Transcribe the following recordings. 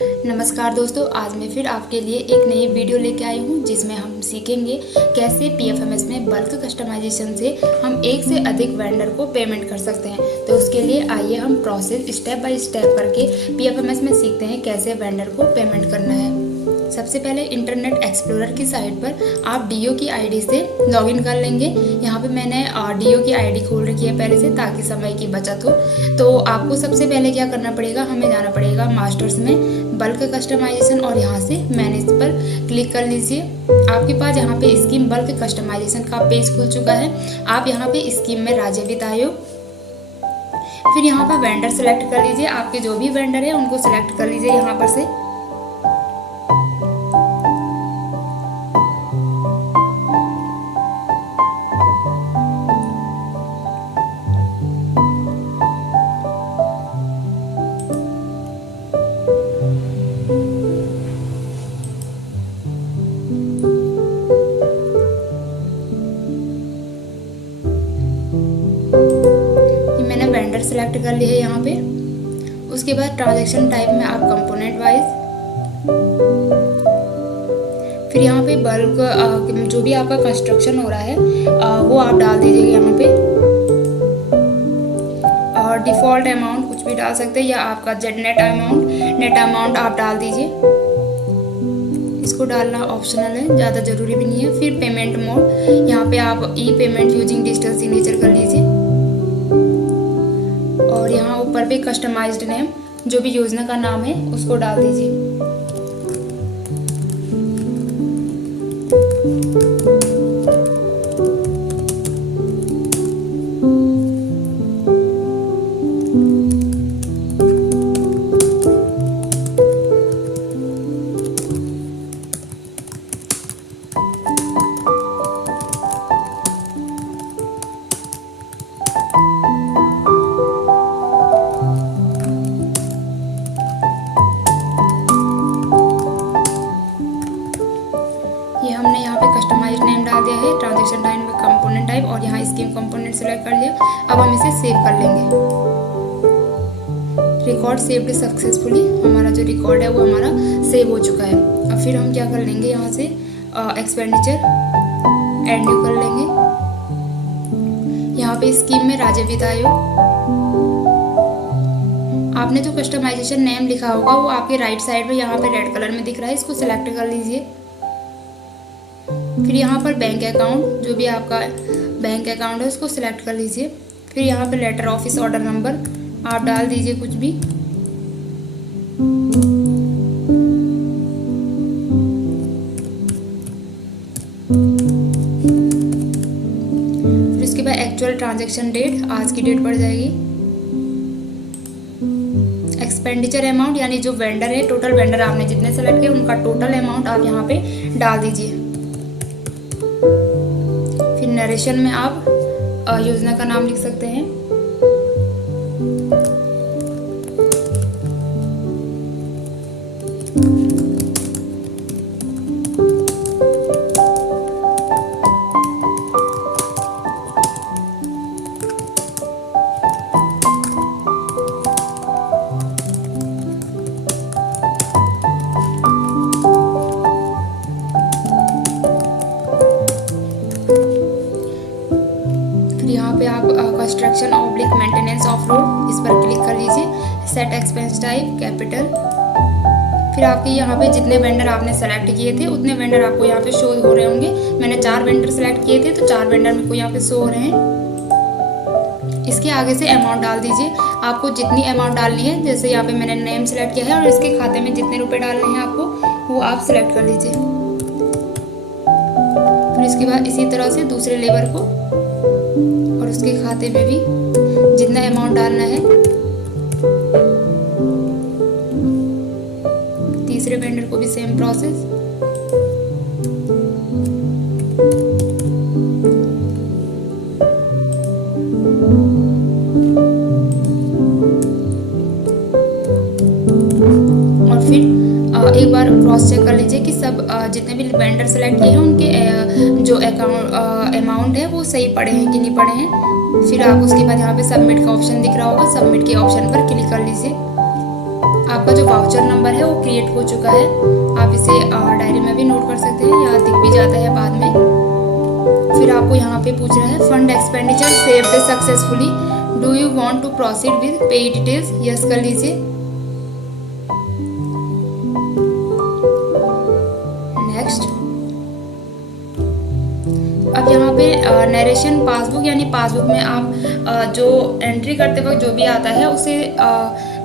नमस्कार दोस्तों, आज मैं फिर आपके लिए एक नई वीडियो लेके आई हूँ जिसमें हम सीखेंगे कैसे पीएफएमएस में बल्क कस्टमाइजेशन से हम एक से अधिक वेंडर को पेमेंट कर सकते हैं। तो उसके लिए आइए हम प्रोसेस स्टेप बाय स्टेप करके पीएफएमएस में सीखते हैं कैसे वेंडर को पेमेंट करना है। सबसे पहले इंटरनेट एक्सप्लोरर की साइट पर आप डीओ की आईडी से लॉगिन कर लेंगे। यहाँ पे मैंने डीओ की आईडी खोल रखी है पहले से, ताकि समय की बचत हो। तो आपको सबसे पहले क्या करना पड़ेगा, हमें जाना पड़ेगा मास्टर्स में बल्क कस्टमाइजेशन और यहाँ से मैनेज पर क्लिक कर लीजिए। आपके पास यहाँ पे स्कीम बल्क कस्टमाइजेशन का पेज खुल चुका है। आप यहाँ पे स्कीम में राज्य वित्त आयोग, फिर यहाँ पे वेंडर सेलेक्ट कर लीजिए। आपके जो भी वेंडर है उनको सेलेक्ट कर लीजिए यहाँ पर से। वेंडर सेलेक्ट कर लिया है यहाँ पे। उसके बाद ट्रांजैक्शन टाइप में आप कंपोनेंट वाइज, फिर यहाँ पे बल्क जो भी आपका कंस्ट्रक्शन हो रहा है वो आप डाल दीजिएगा यहाँ पे। और डिफॉल्ट अमाउंट कुछ भी डाल सकते हैं, या आपका नेट अमाउंट आप डाल दीजिए। इसको डालना ऑप्शनल है, ज़्यादा जरूरी भी नहीं है। फिर पेमेंट मोड, यहाँ पे आप ई पेमेंट यूजिंग डिजिटल सिग्नेचर कर लीजिए। और यहाँ ऊपर पे कस्टमाइज्ड नेम, जो भी योजना का नाम है उसको डाल दीजिए। हमने यहाँ पे कस्टमाइज्ड नेम डाल दिया है, ट्रांजैक्शन टाइप में कंपोनेंट टाइप, और यहाँ स्कीम कंपोनेंट सेलेक्ट कर लिया। अब हम इसे सेव कर लेंगे। रिकॉर्ड सेव्ड सक्सेसफुली, हमारा जो रिकॉर्ड है वो हमारा सेव हो चुका है। अब फिर हम क्या कर लेंगे, यहाँ से एक्सपेंडिचर ऐड न्यू कर लेंगे। यहाँ पे स्कीम में राज्य वित्त आयोग, आपने जो कस्टमाइजेशन नेम लिखा होगा वो आपके राइट साइड में यहाँ पे रेड कलर में दिख रहा है, इसको सिलेक्ट कर लीजिए। फिर यहाँ पर बैंक अकाउंट, जो भी आपका बैंक अकाउंट है उसको सिलेक्ट कर लीजिए। फिर यहाँ पे लेटर ऑफिस ऑर्डर नंबर आप डाल दीजिए कुछ भी। फिर उसके बाद एक्चुअल ट्रांजैक्शन डेट, आज की डेट पड़ जाएगी। एक्सपेंडिचर अमाउंट, यानी जो वेंडर है, टोटल वेंडर आपने जितने सेलेक्ट किए उनका टोटल अमाउंट आप यहाँ पे डाल दीजिए। फिर नरेशन में आप योजना का नाम लिख सकते हैं। यहाँ पे आप construction oblique maintenance of road, इस पर क्लिक कर लीजिए। Set expense type capital. फिर आपके यहाँ पे जितने वेंडर आपने सेलेक्ट किए थे उतने वेंडर आपको यहाँ पे शो हो रहे होंगे। मैंने 4 वेंडर सेलेक्ट किए थे तो 4 वेंडर मेरे को यहाँ पे शो हो रहे हैं। इसके आगे से अमाउंट डाल दीजिए, आपको जितनी अमाउंट डालनी है। जैसे यहाँ पे मैंने नेम सेलेक्ट किया है और इसके खाते में जितने रुपए डालने हैं आपको वो आप सेलेक्ट कर लीजिए। फिर इसके बाद इसी तरह से दूसरे लेबर को और उसके खाते में भी जितना अमाउंट डालना है। तीसरे वेंडर को भी सेम प्रोसेस। और फिर एक बार क्रॉस चेक कर लीजिए कि सब जितने भी वेंडर सेलेक्ट किए हैं उनके जो अमाउंट है वो सही पड़े हैं कि नहीं पड़े हैं। फिर आप उसके बाद यहाँ पे सबमिट का ऑप्शन दिख रहा होगा, सबमिट के ऑप्शन पर क्लिक कर लीजिए। आपका जो वाउचर नंबर है वो क्रिएट हो चुका है। आप इसे डायरी में भी नोट कर सकते हैं या दिख भी जाता है बाद में। फिर आपको यहाँ पे पूछ रहा है fund expenditure saved successfully, do you want to proceed with pay details, yes कर लीजिए। नेक्स्ट, अब यहाँ पे नरेशन पासबुक यानी पासबुक में आप जो एंट्री करते वक्त जो भी आता है उसे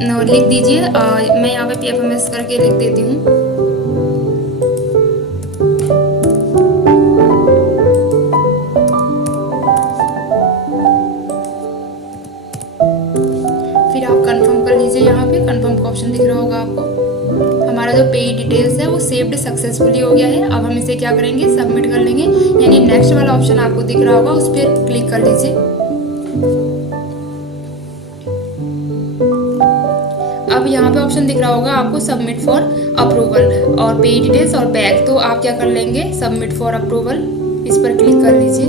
लिख दीजिए। मैं यहाँ पे PFMS करके लिख देती हूँ। फिर आप कंफर्म कर लीजिए। यहाँ पे कंफर्म का ऑप्शन दिख रहा होगा आपको। हमारा जो पे डिटेल्स है वो सेव्ड सक्सेसफुली हो गया है। अब हम इसे क्या करेंगे, सबमिट कर लेंगे, यानी नेक्स्ट वाला ऑप्शन आपको दिख रहा होगा उस पर क्लिक कर लीजिए। अब यहाँ पे ऑप्शन दिख रहा होगा आपको सबमिट फॉर अप्रूवल और पे डिटेल्स और बैक, तो आप क्या कर लेंगे, सबमिट फॉर अप्रूवल, इस पर क्लिक कर लीजिए।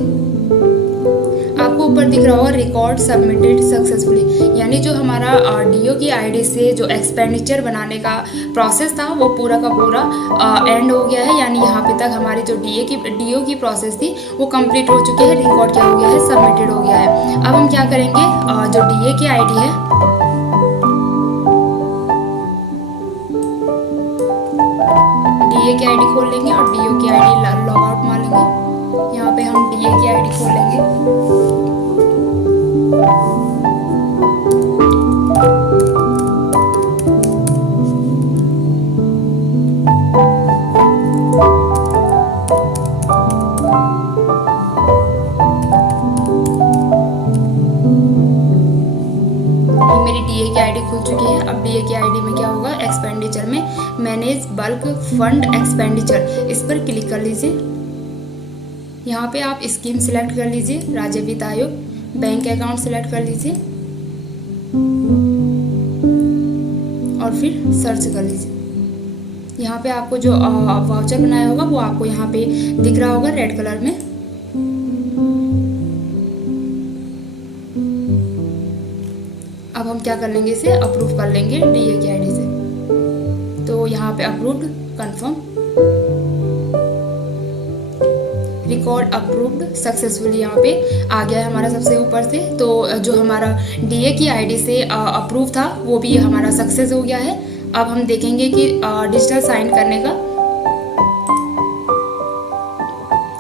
आपको ऊपर दिख रहा होगा रिकॉर्ड सबमिटेड सक्सेसफुली, यानी जो हमारा डीओ की आईडी से जो एक्सपेंडिचर बनाने का प्रोसेस था वो पूरा का पूरा एंड हो गया है, यानी यहाँ पे तक हमारी जो डीओ की प्रोसेस थी वो कंप्लीट हो चुकी है, रिकॉर्ड क्या हो गया है, सबमिटेड हो गया है। अब हम क्या करेंगे, जो डीए की आईडी है डीए की आईडी खोल लेंगे और डीओ की आईडी लॉग आउट मार लेंगे। यहाँ पे हम डीए की आईडी खोल लेंगे। मेरी डीए की आईडी खुल चुकी है। अब डीए की आईडी में क्या होगा, एक्सपेंडिचर में मैनेज बल्क फंड एक्सपेंडिचर, इस पर क्लिक कर लीजिए। यहाँ पे आप स्कीम सिलेक्ट कर लीजिए, राज्य वित्त आयोग, बैंक अकाउंट सिलेक्ट कर लीजिए और फिर सर्च कर लीजिए। यहाँ पे आपको जो वाउचर बनाया होगा वो आपको यहाँ पे दिख रहा होगा रेड कलर में। अब हम क्या कर लेंगे, इसे अप्रूव कर लेंगे डीए की आईडी से। तो यहाँ पे approved, confirm, record approved successfully यहाँ पे आ गया है हमारा सबसे ऊपर से। तो जो हमारा डीए की आईडी से अप्रूव था वो भी हमारा सक्सेस हो गया है। अब हम देखेंगे कि डिजिटल साइन करने का,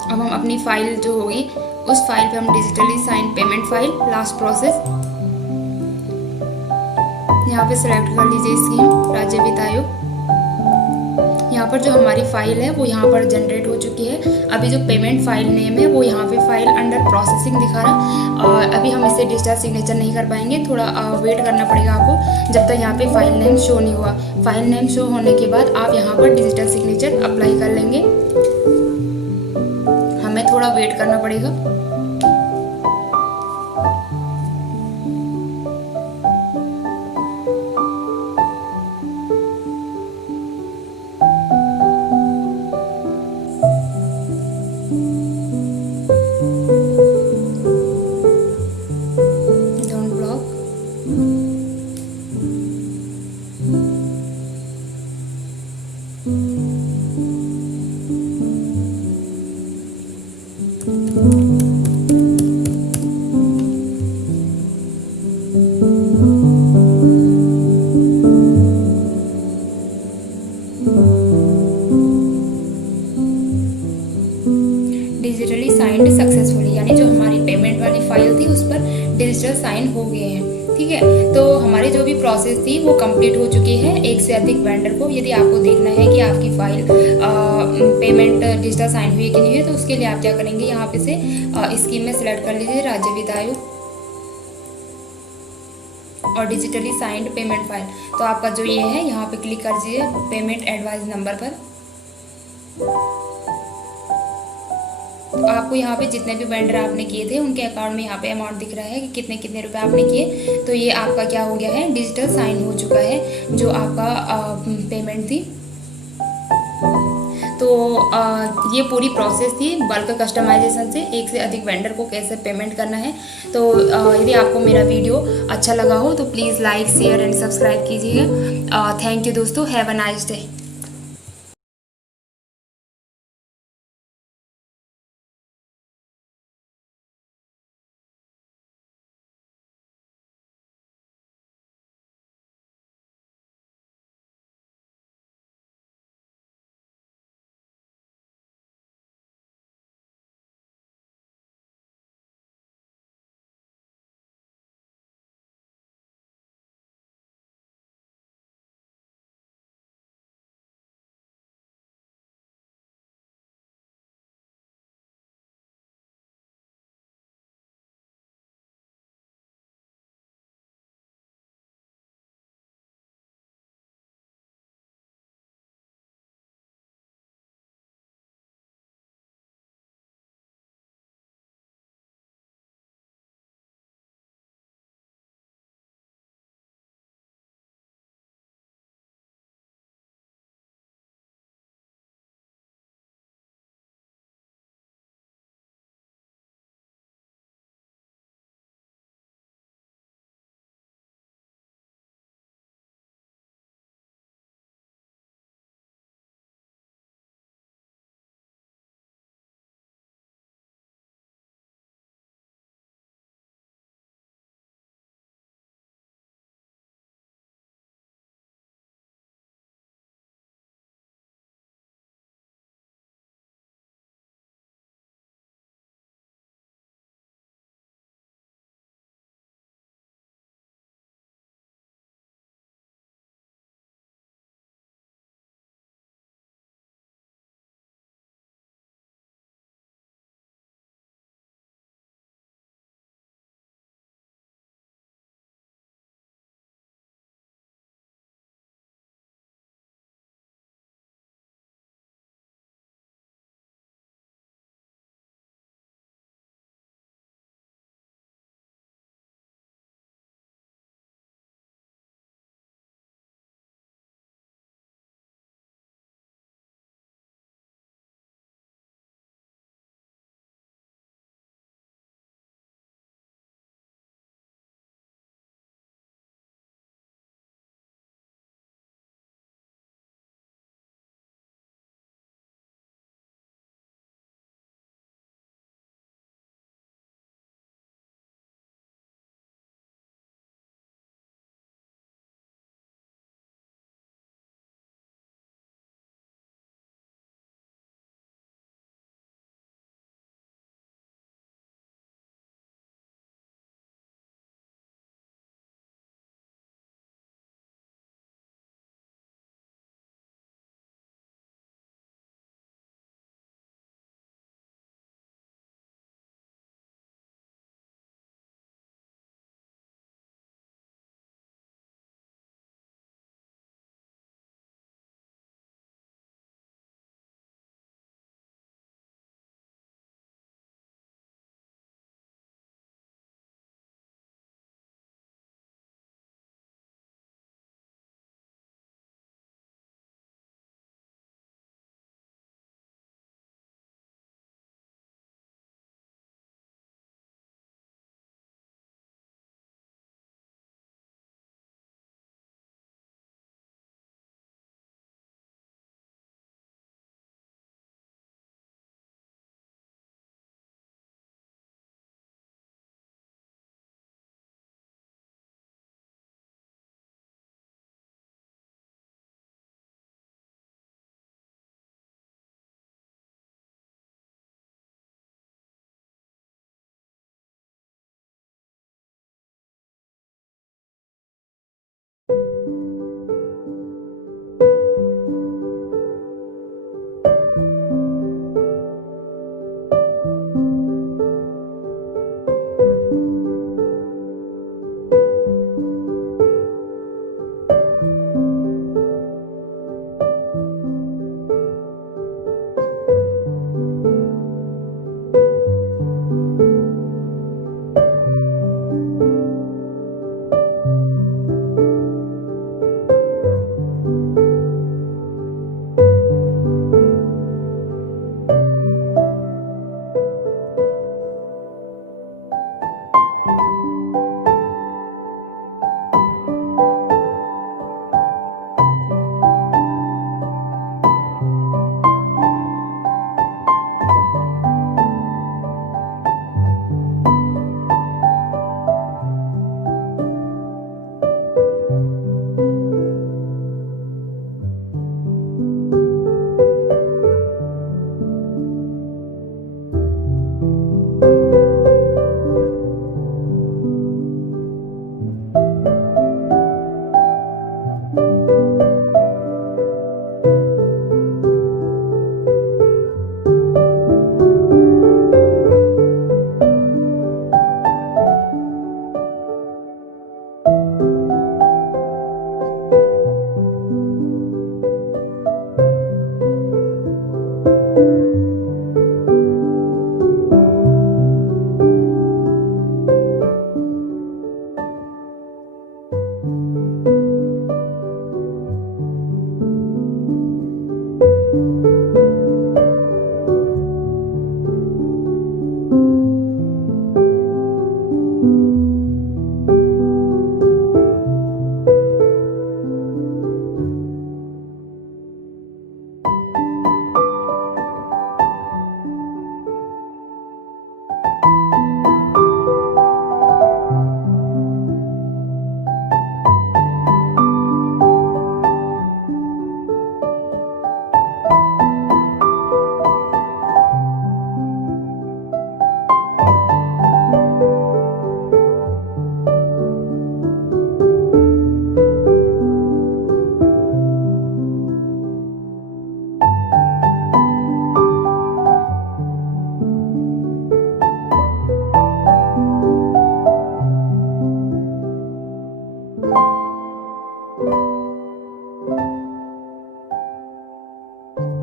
अब हम अपनी फाइल जो होगी उस फाइल पे हम digitally sign payment file last process यहाँ पे सिलेक्ट कर लीजिए स्कीम राज्य वित्त आयोग। यहाँ पर जो हमारी फाइल है वो यहाँ पर जनरेट हो चुकी है। अभी जो पेमेंट फाइल नेम है वो यहाँ पे फाइल अंडर प्रोसेसिंग दिखा रहा, और अभी हम इसे डिजिटल सिग्नेचर नहीं कर पाएंगे, थोड़ा वेट करना पड़ेगा आपको जब तक यहाँ पे फाइल नेम शो नहीं हुआ। फाइल नेम शो होने के बाद आप यहाँ पर डिजिटल सिग्नेचर अप्लाई कर लेंगे, हमें थोड़ा वेट करना पड़ेगा। डिजिटली साइंड सक्सेसफुली, यानी जो हमारी पेमेंट वाली फाइल थी उस पर डिजिटल साइन हो गए हैं। ठीक है, तो हमारी जो भी प्रोसेस थी वो कंप्लीट हो चुकी है। एक से अधिक वेंडर को यदि आपको देखना है कि आपकी फाइल पेमेंट डिजिटल साइन हुई है कि नहीं हुई, तो उसके लिए आप क्या करेंगे, यहाँ पे से स्कीम में सिलेक्ट कर लीजिए राज्य वित्त आयोग और डिजिटली साइंड पेमेंट फाइल। तो आपका जो ये है यहाँ पे क्लिक कर दीजिए पेमेंट एडवाइस नंबर पर। तो आपको यहाँ पे जितने भी वेंडर आपने किए थे उनके अकाउंट में यहाँ पे अमाउंट दिख रहा है कि कितने कितने रुपए आपने किए। तो ये आपका क्या हो गया है, डिजिटल साइन हो चुका है जो आपका पेमेंट थी। तो तो ये पूरी प्रोसेस थी बल्क कस्टमाइजेशन से एक से अधिक वेंडर को कैसे पेमेंट करना है। तो यदि आपको मेरा वीडियो अच्छा लगा हो तो please like share and subscribe कीजिएगा। थैंक यू दोस्तों, हैव अ नाइस डे।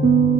है।